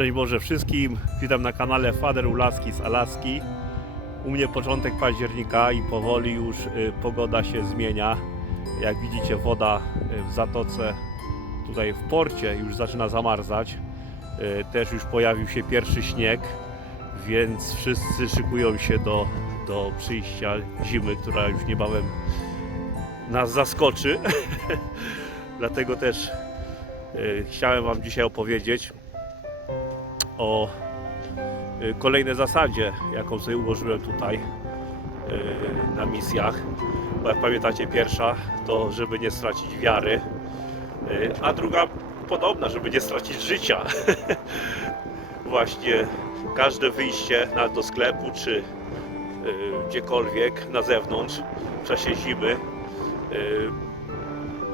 Szczęść Boże wszystkim. Witam na kanale Fader Ulaski z Alaski. U mnie początek października i powoli już y, pogoda się zmienia. Jak widzicie woda y, w zatoce tutaj w porcie już zaczyna zamarzać. Y, Też już pojawił się pierwszy śnieg, więc wszyscy szykują się do, do przyjścia zimy, która już niebawem nas zaskoczy. Dlatego też chciałem Wam dzisiaj opowiedzieć o y, kolejnej zasadzie, jaką sobie ułożyłem tutaj y, na misjach. Bo jak pamiętacie, pierwsza to, żeby nie stracić wiary, y, a druga podobna, żeby nie stracić życia. Właśnie każde wyjście nawet do sklepu czy gdziekolwiek na zewnątrz w czasie zimy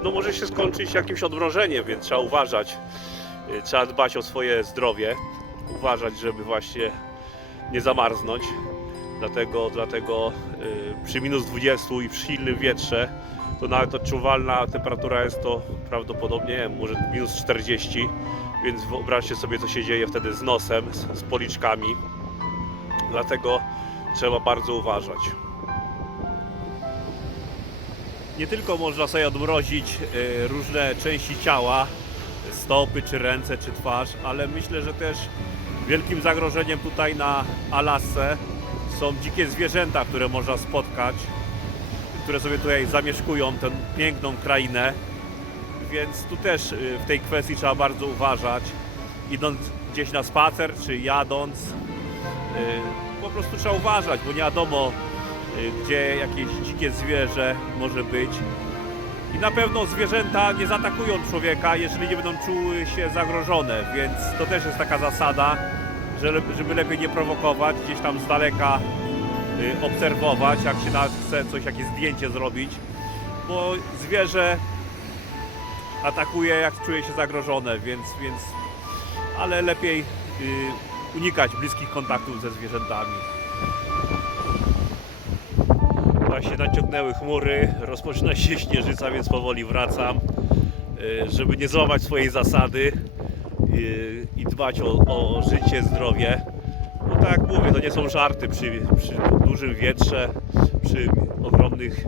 no może się skończyć jakimś odmrożeniem, więc trzeba uważać. Trzeba dbać o swoje zdrowie, uważać, żeby właśnie nie zamarznąć. Dlatego, dlatego y, przy minus 20 i przy silnym wietrze to nawet odczuwalna temperatura jest to prawdopodobnie może minus 40, więc wyobraźcie sobie co się dzieje wtedy z nosem, z, z policzkami. Dlatego trzeba bardzo uważać. Nie tylko można sobie odmrozić y, różne części ciała, stopy, czy ręce, czy twarz, ale myślę, że też wielkim zagrożeniem tutaj na Alasce są dzikie zwierzęta, które można spotkać, które sobie tutaj zamieszkują tę piękną krainę. Więc tu też y, w tej kwestii trzeba bardzo uważać. Idąc gdzieś na spacer, czy jadąc, y, po prostu trzeba uważać, bo nie wiadomo, y, gdzie jakieś dzikie zwierzę może być. I na pewno zwierzęta nie zaatakują człowieka, jeżeli nie będą czuły się zagrożone, więc to też jest taka zasada, żeby lepiej nie prowokować, gdzieś tam z daleka y, obserwować, jak się nawet chce coś, jakieś zdjęcie zrobić, bo zwierzę atakuje jak czuje się zagrożone, więc, więc ale lepiej y, unikać bliskich kontaktów ze zwierzętami. Właśnie naciągnęły chmury, rozpoczyna się śnieżyca, więc powoli wracam, y, żeby nie złamać swojej zasady y, i dbać o, o życie, zdrowie. No tak jak mówię, to nie są żarty przy, przy dużym wietrze, przy ogromnych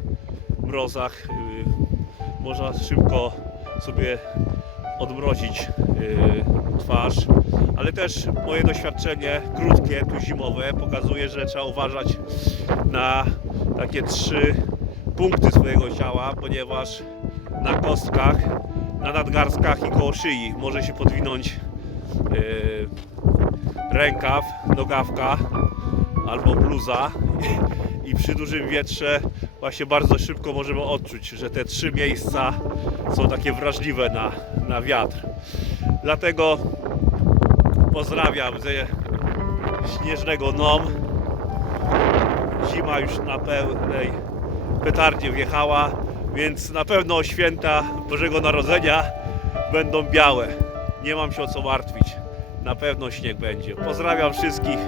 mrozach. y, Można szybko sobie odmrozić twarz, ale też moje doświadczenie krótkie, tu zimowe, pokazuje, że trzeba uważać na takie trzy punkty swojego ciała, ponieważ na kostkach, na nadgarstkach i koło szyi może się podwinąć yy, rękaw, nogawka albo bluza i przy dużym wietrze właśnie bardzo szybko możemy odczuć, że te trzy miejsca są takie wrażliwe na, na wiatr. Dlatego pozdrawiam ze śnieżnego NOM zima już na pełnej petardzie wjechała, więc na pewno święta Bożego Narodzenia będą białe. Nie mam się o co martwić. Na pewno śnieg będzie. Pozdrawiam wszystkich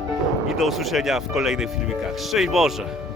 i do usłyszenia w kolejnych filmikach. Szczęść Boże!